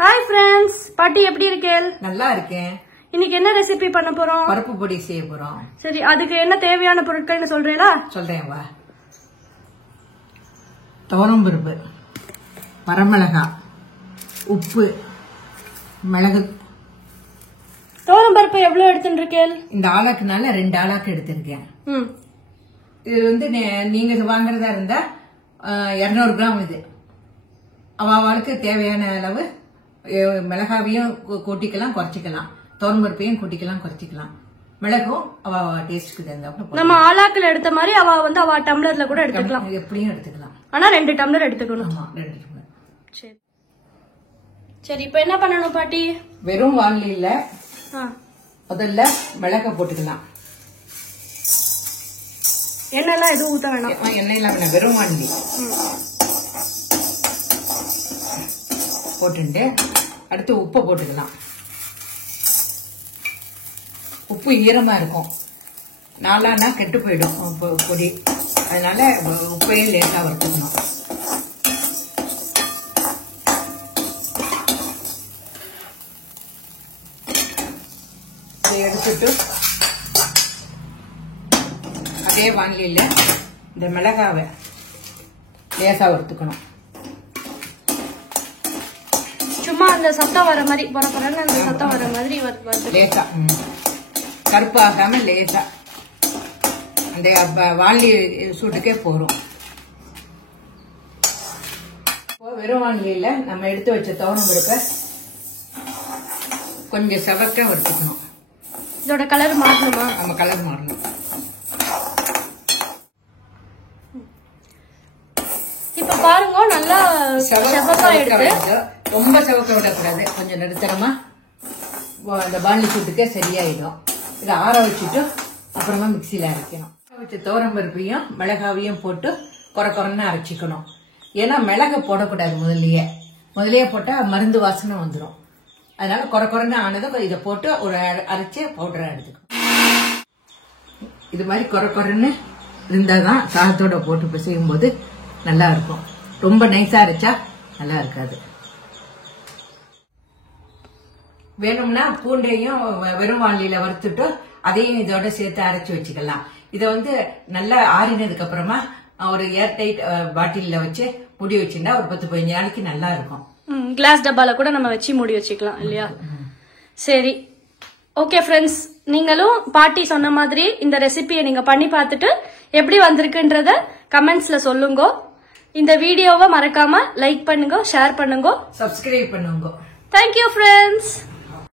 Hi friends, பாட்டி எப்படி இருக்கேள்? நல்லா இருக்கேன். இன்னைக்கு என்ன ரெசிபி பண்ண போறோம்? பருப்பு பொடி செய்ய போறோம். சரி, அதுக்கு என்ன தேவையான பொருட்கள்னு சொல்றீங்களா? சொல்றேன் வா. துவரம் பருப்பு, வரமிளகாய், உப்பு, மிளகு. துவரம் பருப்பு எவ்வளவு எடுத்துட்டு இருக்கேள்? இந்த ஆளாக்குனால 2 ஆளாக்கு எடுத்திருக்கேன். இது வந்து நீங்க வாங்குறதா இருந்தா 200 கிராம். இது அவளுக்கு தேவையான அளவு. மிளகாவையும் கூட்டிக்கலாம் குறைச்சிக்கலாம், துவரம் பருப்பையும் கூட்டிக்கலாம் குறைச்சிக்கலாம். மிளகும் அவ டேஸ்ட்க்கு தகுந்த நம்ம ஆளாக்குல எடுத்த மாதிரி அவ டம்ளர்ல கூட எடுத்துக்கலாம், எப்படியும் எடுத்துக்கலாம். ஆனா 2 டம்ளர் எடுத்துக்கணும். 2 டம்ளர். சரி சரி, இப்ப என்ன பண்ணணும் பாட்டி? வெறும் வானிலையில முதல்ல மிளகா போட்டுக்கலாம். எண்ணெய்லாம் எதுவும் ஊத்த வேணாம். எண்ணெயெல்லாம் வேணாம், வெறும் வானிலை போட்டு அடுத்து உப்பை போட்டுக்கலாம். உப்பு ஈரமா இருக்கும், நாளானா கெட்டு போயிடும் பொடி. அதனால உப்பையும் லேசா வறுத்துக்கணும். இதை எடுத்துட்டு அதே வானிலையில இந்த மிளகாவை லேசா வறுத்துக்கணும். சும்மா அந்த சத்தம் வர மாதிரி பொறப்பறன்னு அந்த சத்தம் வர மாதிரி லேசா, கருப்பாகாம லேசா அந்த வானிலை சூட்டுக்கே போறோம். வெறும் வானிலையில நம்ம எடுத்து வச்ச துவரம் பருப்பை கொஞ்சம் செவக்க வறுத்துக்கணும். இதோட கலர் மாறணுமா? நம்ம கலர் மாறணும். இப்ப பாருங்க, நல்லா செவப்பா எடுத்து. ரொம்ப செவக்க விடக்கூடாது, கொஞ்சம் நடுத்தரமா அந்த பாண்டி சூட்டுக்கே சரியாயிடும். இதை ஆற வச்சுட்டு அப்புறமா மிக்சியில அரைக்கணும். வச்ச துவரம் பருப்பையும் மிளகாவையும் போட்டு குறைன்னு அரைச்சிக்கணும். ஏன்னா மிளகை போடக்கூடாது முதல்லயே போட்டா மருந்து வாசனை வந்துடும். அதனால குறைன்னு ஆனதும் இதை போட்டு ஒரு அரைச்சி பவுடரை எடுத்துக்கணும். இது மாதிரி குறைன்னு இருந்தாதான் சாதத்தோட போட்டு பிசையும் போது நல்லா இருக்கும். ரொம்ப நைஸா அரைச்சா நல்லா இருக்காது. வேணும்னா பூண்டையும் வெறும் வானிலையில வறுத்துட்டு அதையும் இதோட சேர்த்து அரைச்சு வச்சுக்கலாம். இதை வந்து நல்லா ஆறினதுக்கு அப்புறமா ஒரு ஏர் டைட் பாட்டில வச்சு மூடி வச்சுட்டா ஒரு 10-15 நாளைக்கு நல்லா இருக்கும். கிளாஸ் டப்பால கூட நம்ம வச்சு மூடி வச்சுக்கலாம் இல்லையா? சரி, ஓகே ஃப்ரெண்ட்ஸ், நீங்களும் பாட்டி சொன்ன மாதிரி இந்த ரெசிபியை நீங்க பண்ணி பார்த்துட்டு எப்படி வந்திருக்குன்றத கமெண்ட்ஸ்ல சொல்லுங்க. இந்த வீடியோவை மறக்காம லைக் பண்ணுங்க, ஷேர் பண்ணுங்க, சப்ஸ்கிரைப் பண்ணுங்க. Thank you friends.